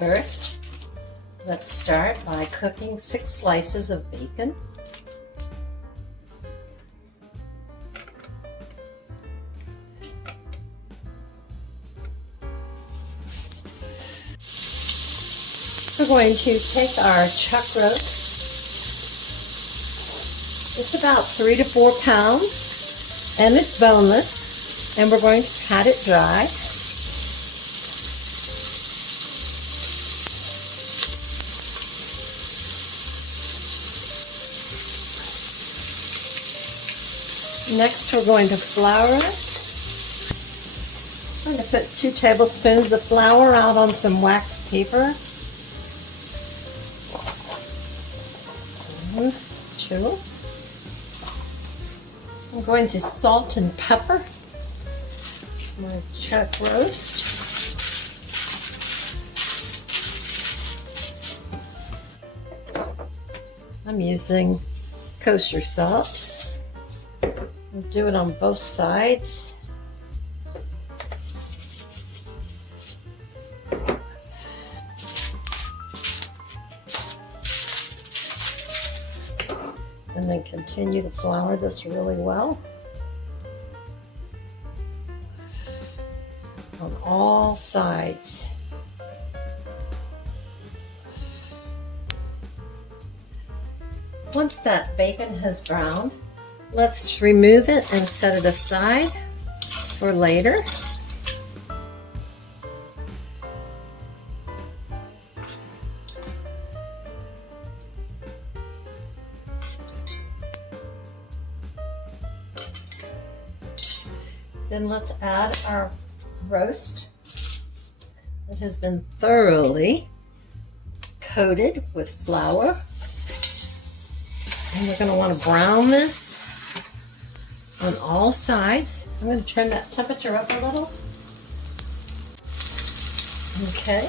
First, let's start by cooking 6 slices of bacon. We're going to take our chuck roast. It's about 3 to 4 pounds, and it's boneless, and we're going to pat it dry. Next, we're going to flour it. I'm going to put 2 tablespoons of flour out on some wax paper. 2. I'm going to salt and pepper my chuck roast. I'm using kosher salt. I'll do it on both sides. And then continue to flour this really well on all sides. Once that bacon has browned, let's remove it and set it aside for later. Then let's add our roast that has been thoroughly coated with flour. And we're going to want to brown this on all sides. I'm going to turn that temperature up a little. Okay,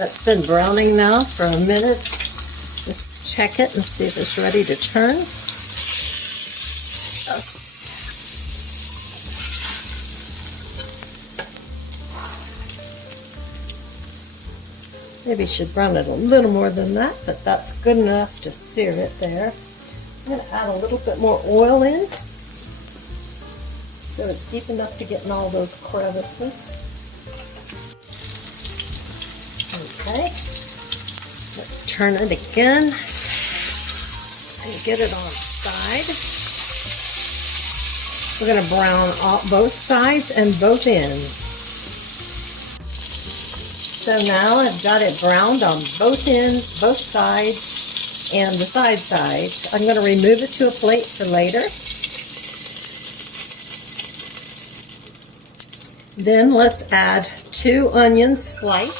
that's been browning now for a minute. Let's check it and see if it's ready to turn. Maybe you should brown it a little more than that, but that's good enough to sear it there. I'm going to add a little bit more oil in so it's deep enough to get in all those crevices. Okay, let's turn it again and get it on its side. We're going to brown both sides and both ends. So now I've got it browned on both ends, both sides, and the sides. I'm going to remove it to a plate for later. Then let's add 2 onions sliced.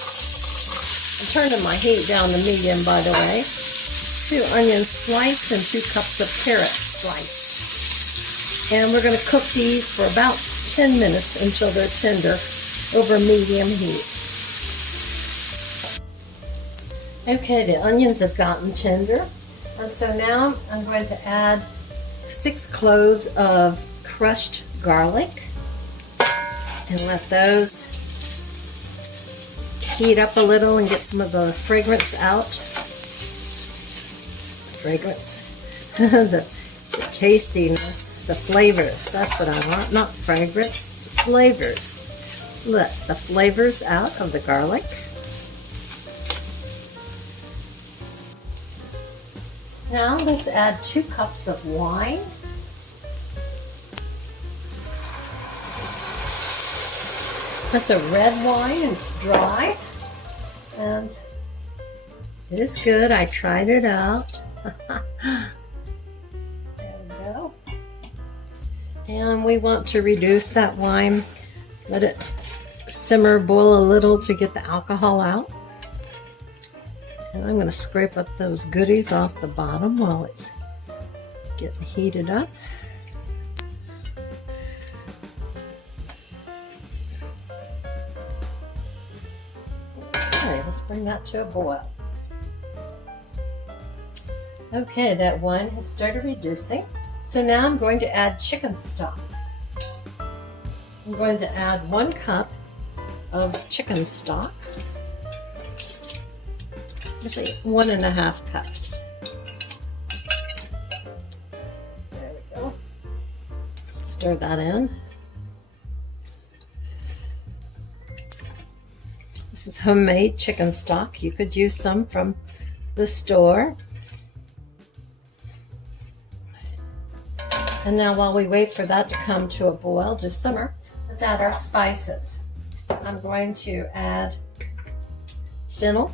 I'm turning my heat down to medium, by the way. 2 onions sliced and 2 cups of carrots sliced. And we're going to cook these for about 10 minutes until they're tender over medium heat. Okay, the onions have gotten tender, and so now I'm going to add 6 cloves of crushed garlic and let those heat up a little and get some of the fragrance out. the tastiness, the flavors, that's what I want, not fragrance, flavors. Let the flavors out of the garlic. Now let's add 2 cups of wine. That's a red wine, and it's dry, and it is good. I tried it out. There we go. And we want to reduce that wine, let it simmer, boil a little to get the alcohol out. And I'm going to scrape up those goodies off the bottom while it's getting heated up. Okay, let's bring that to a boil. Okay, that wine has started reducing. So now I'm going to add chicken stock. I'm going to add 1 cup of chicken stock. usually 1.5 cups. There we go. Stir that in. This is homemade chicken stock. You could use some from the store. And now while we wait for that to come to a boil, to simmer, let's add our spices. I'm going to add fennel,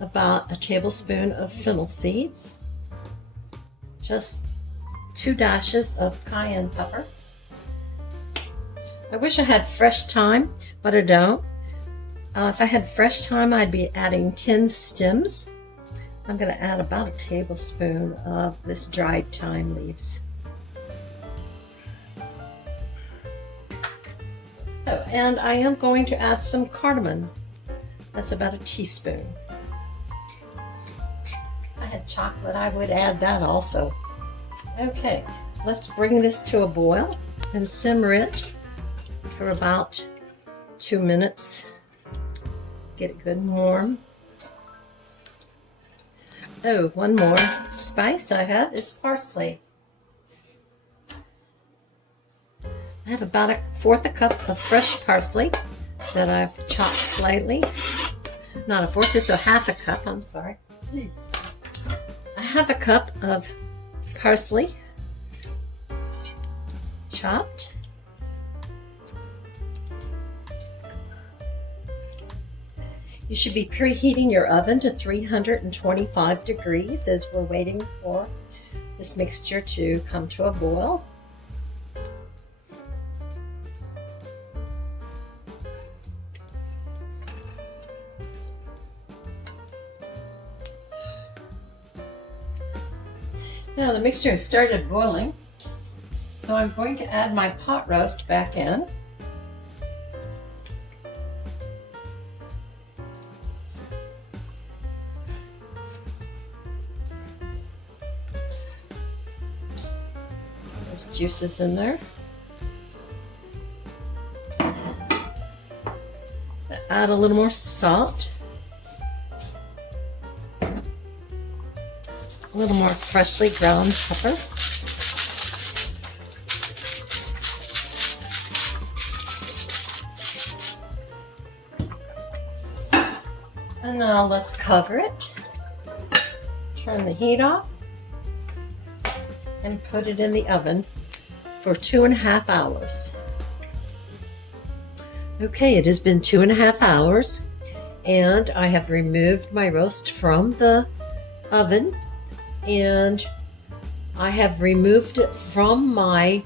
about a tablespoon of fennel seeds, just 2 dashes of cayenne pepper. I wish I had fresh thyme, but I don't. If I had fresh thyme, I'd be adding 10 stems. I'm going to add about a tablespoon of this dried thyme leaves. Oh, and I am going to add some cardamom. That's about a teaspoon. If I had chocolate, I would add that also. Okay, let's bring this to a boil and simmer it for about 2 minutes. Get it good and warm. Oh, one more spice I have is parsley. I have about 1/4 cup of fresh parsley that I've chopped slightly. Not 1/4, this is 1/2 cup, I'm sorry. Jeez. 1/2 cup of parsley chopped. You should be preheating your oven to 325 degrees as we're waiting for this mixture to come to a boil. Now the mixture has started boiling, so I'm going to add my pot roast back in. There's juices in there. Add a little more salt. A little more freshly ground pepper. And now let's cover it. Turn the heat off and put it in the oven for 2.5 hours. Okay, it has been 2.5 hours and I have removed my roast from the oven. And I have removed it from my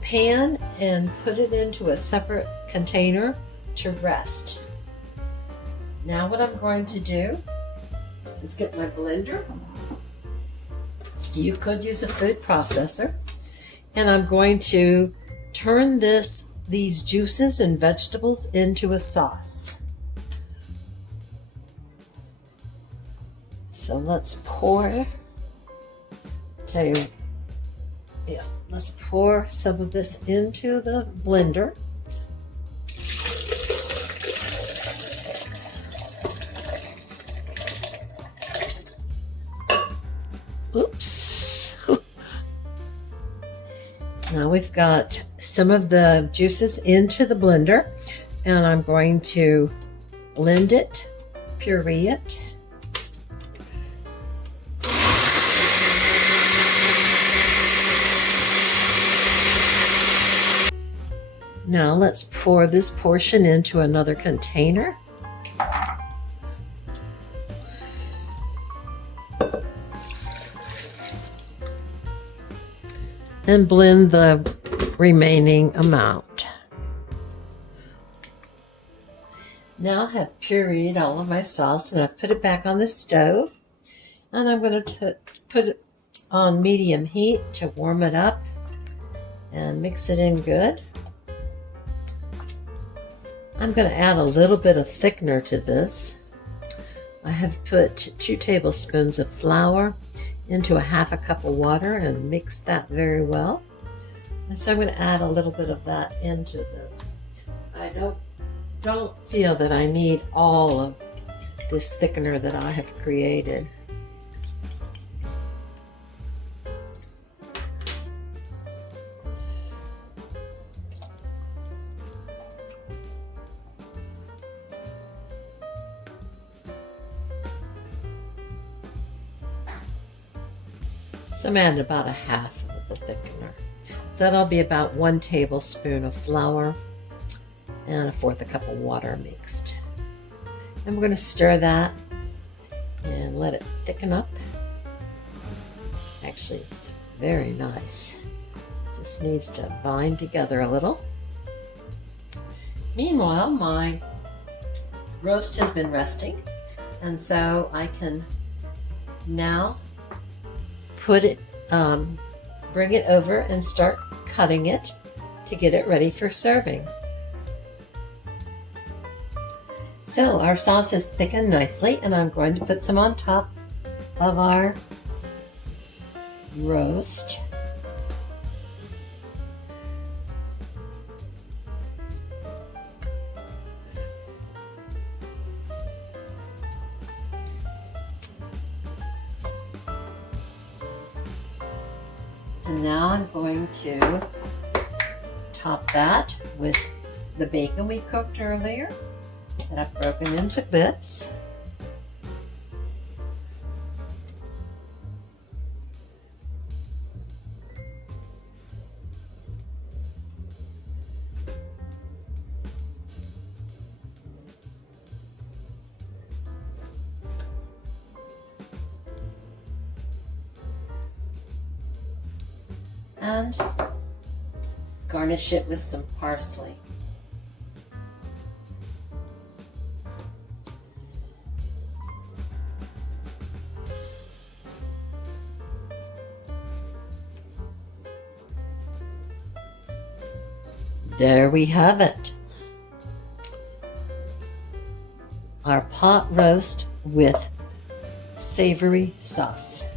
pan and put it into a separate container to rest. Now what I'm going to do is get my blender. You could use a food processor. And I'm going to turn these juices and vegetables into a sauce. So let's pour, let's pour some of this into the blender. Oops. Now we've got some of the juices into the blender, and I'm going to blend it, puree it. Now let's pour this portion into another container. And blend the remaining amount. Now I have pureed all of my sauce and I've put it back on the stove. And I'm going to put it on medium heat to warm it up and mix it in good. I'm going to add a little bit of thickener to this. I have put 2 tablespoons of flour into 1/2 cup of water and mix that very well. And so I'm going to add a little bit of that into this. I don't feel that I need all of this thickener that I have created. So I'm adding about a half of the thickener. So that'll be about 1 tablespoon of flour and 1/4 cup of water mixed. And we're going to stir that and let it thicken up. Actually, it's very nice. Just needs to bind together a little. Meanwhile, my roast has been resting, and so I can now put it, bring it over and start cutting it to get it ready for serving. So our sauce is thickened nicely, and I'm going to put some on top of our roast. And now I'm going to top that with the bacon we cooked earlier that I've broken into bits. And garnish it with some parsley. There we have it. Our pot roast with savory sauce.